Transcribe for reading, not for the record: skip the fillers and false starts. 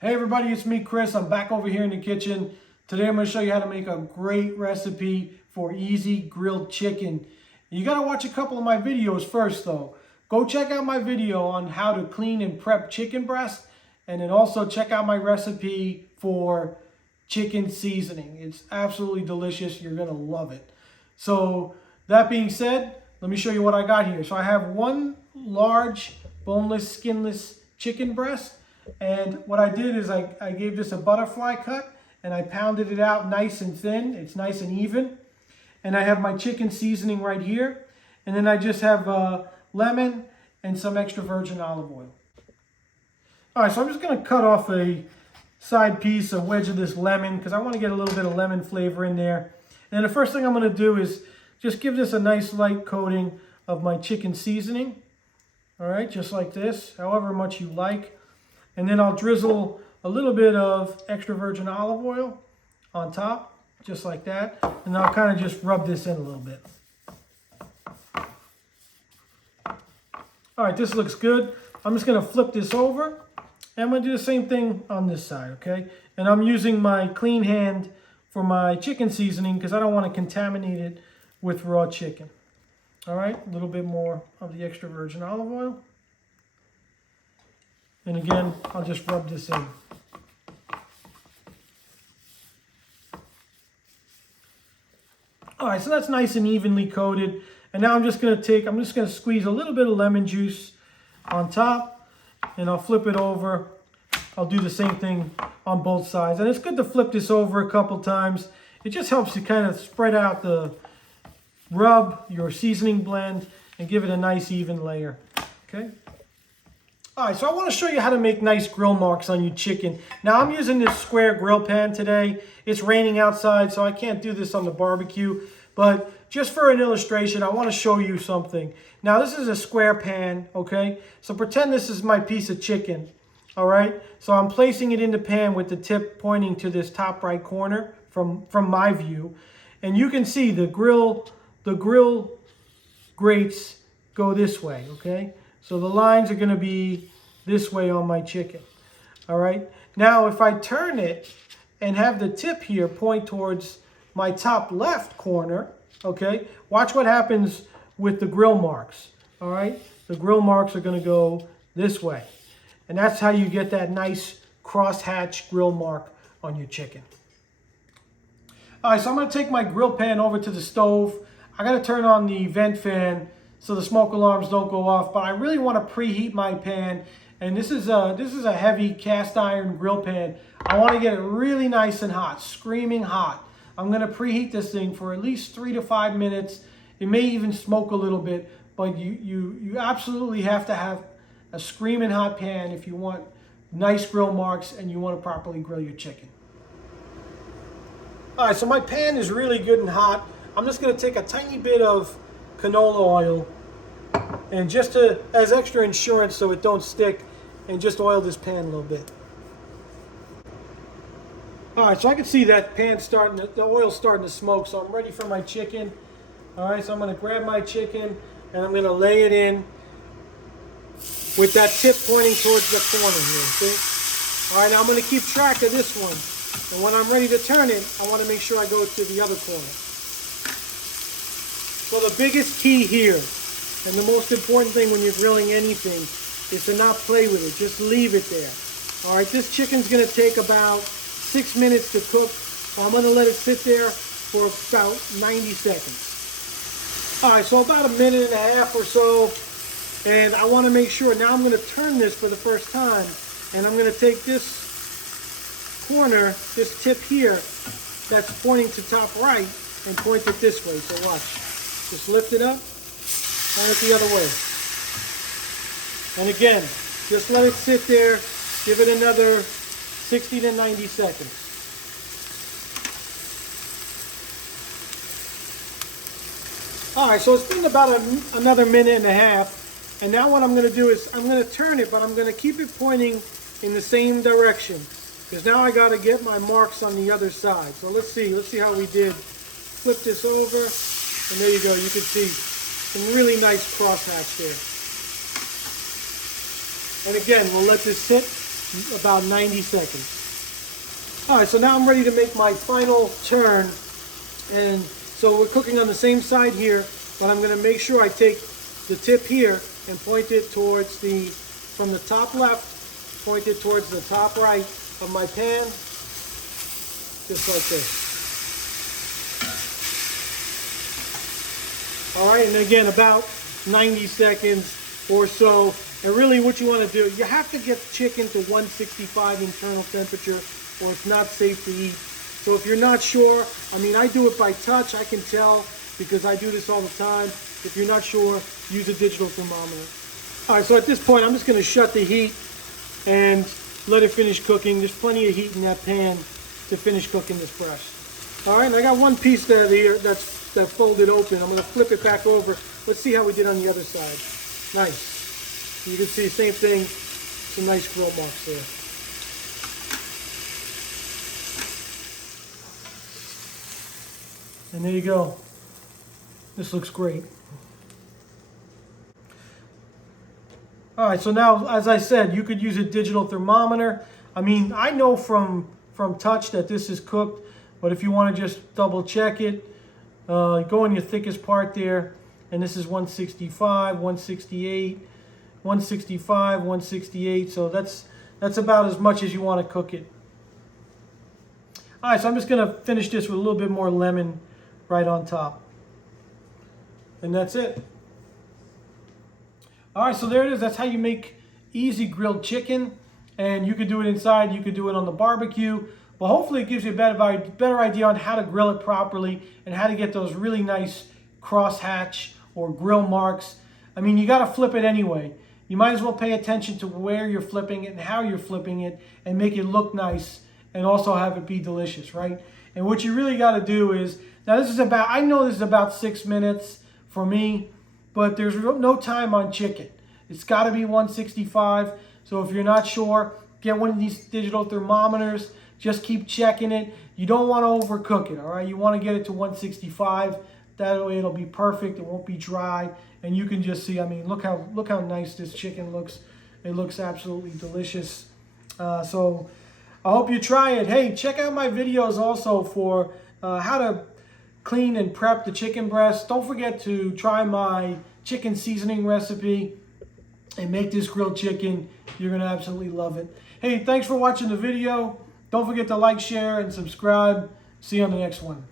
Hey everybody, it's me, Chris. I'm back over here in the kitchen. Today I'm going to show you how to make a great recipe for easy grilled chicken. You got to watch a couple of my videos first though. Go check out my video on how to clean and prep chicken breast, and then also check out my recipe for chicken seasoning. It's absolutely delicious. You're going to love it. So that being said, let me show you what I got here. So I have one large boneless, skinless chicken breast. And what I did is I gave this a butterfly cut and I pounded it out nice and thin. It's nice and even. And I have my chicken seasoning right here. And then I just have lemon and some extra virgin olive oil. All right, so I'm just going to cut off a side piece, a wedge of this lemon, because I want to get a little bit of lemon flavor in there. And the first thing I'm going to do is just give this a nice light coating of my chicken seasoning. All right, just like this, however much you like. And then I'll drizzle a little bit of extra virgin olive oil on top, just like that. And I'll kind of just rub this in a little bit. All right, this looks good. I'm just going to flip this over. And I'm going to do the same thing on this side, okay? And I'm using my clean hand for my chicken seasoning because I don't want to contaminate it with raw chicken. All right, a little bit more of the extra virgin olive oil. And again, I'll just rub this in. All right, so that's nice and evenly coated. And now I'm just going to squeeze a little bit of lemon juice on top, and I'll flip it over. I'll do the same thing on both sides. And it's good to flip this over a couple times. It just helps you kind of spread out rub your seasoning blend and give it a nice even layer, okay? All right, so I want to show you how to make nice grill marks on your chicken. Now I'm using this square grill pan today. It's raining outside, so I can't do this on the barbecue. But just for an illustration, I want to show you something. Now this is a square pan, okay? So pretend this is my piece of chicken, all right? So I'm placing it in the pan with the tip pointing to this top right corner from my view. And you can see the grill grates go this way, okay? So the lines are going to be this way on my chicken. All right. Now, if I turn it and have the tip here point towards my top left corner, okay, watch what happens with the grill marks. All right. The grill marks are going to go this way. And that's how you get that nice crosshatch grill mark on your chicken. All right. So I'm going to take my grill pan over to the stove. I got to turn on the vent fan so the smoke alarms don't go off, but I really want to preheat my pan. And this is a heavy cast iron grill pan. I want to get it really nice and hot, screaming hot. I'm going to preheat this thing for at least 3 to 5 minutes. It may even smoke a little bit, but you absolutely have to have a screaming hot pan if you want nice grill marks and you want to properly grill your chicken. All right, so my pan is really good and hot. I'm just going to take a tiny bit of canola oil, and just as extra insurance so it don't stick, and just oil this pan a little bit. All right, so I can see that pan the oil starting to smoke, so I'm ready for my chicken. All right, so I'm going to grab my chicken and I'm going to lay it in with that tip pointing towards the corner here, see? All right, now I'm going to keep track of this one, and when I'm ready to turn it, I want to make sure I go to the other corner. So the biggest key here, and the most important thing when you're grilling anything, is to not play with it. Just leave it there. All right, this chicken's going to take about 6 minutes to cook. I'm going to let it sit there for about 90 seconds. All right, so about a minute and a half or so, and I want to make sure. Now I'm going to turn this for the first time, and I'm going to take this corner, this tip here, that's pointing to top right, and point it this way. So watch. Just lift it up, turn it the other way. And again, just let it sit there. Give it another 60 to 90 seconds. All right, so it's been about another minute and a half. And now what I'm going to do is I'm going to turn it, but I'm going to keep it pointing in the same direction. Because now I got to get my marks on the other side. So let's see how we did. Flip this over. And there you go, you can see some really nice crosshatch there. And again, we'll let this sit about 90 seconds. All right, so now I'm ready to make my final turn. And so we're cooking on the same side here, but I'm gonna make sure I take the tip here and point it towards from the top left, point it towards the top right of my pan, just like this. All right, and again, about 90 seconds or so. And really what you want to do, you have to get chicken to 165 internal temperature or it's not safe to eat. So if you're not sure, I mean, I do it by touch. I can tell because I do this all the time. If you're not sure, use a digital thermometer. All right, so at this point, I'm just going to shut the heat and let it finish cooking. There's plenty of heat in that pan to finish cooking this breast. All right, and I got one piece there that folded open. I'm going to flip it back over. Let's see how we did on the other side. Nice. You can see same thing, some nice grill marks there. And there you go. This looks great. All right, so now, as I said, you could use a digital thermometer. I mean, I know from touch that this is cooked, but if you want to just double check it, go in your thickest part there, and this is 165, 168, 165, 168, so that's about as much as you want to cook it. All right, so I'm just going to finish this with a little bit more lemon right on top. And that's it. All right, so there it is. That's how you make easy grilled chicken. And you could do it inside, you could do it on the barbecue. But hopefully it gives you a better idea on how to grill it properly and how to get those really nice crosshatch or grill marks. I mean, you got to flip it anyway. You might as well pay attention to where you're flipping it and how you're flipping it and make it look nice and also have it be delicious, right? And what you really got to do is, now this is about, I know this is about 6 minutes for me, but there's no time on chicken. It's got to be 165. So if you're not sure, get one of these digital thermometers. Just keep checking it. You don't want to overcook it, all right? You want to get it to 165. That way it'll be perfect. It won't be dry. And you can just see, I mean, look how nice this chicken looks. It looks absolutely delicious. So I hope you try it. Hey, check out my videos also for how to clean and prep the chicken breast. Don't forget to try my chicken seasoning recipe and make this grilled chicken. You're going to absolutely love it. Hey, thanks for watching the video. Don't forget to like, share, and subscribe. See you on the next one.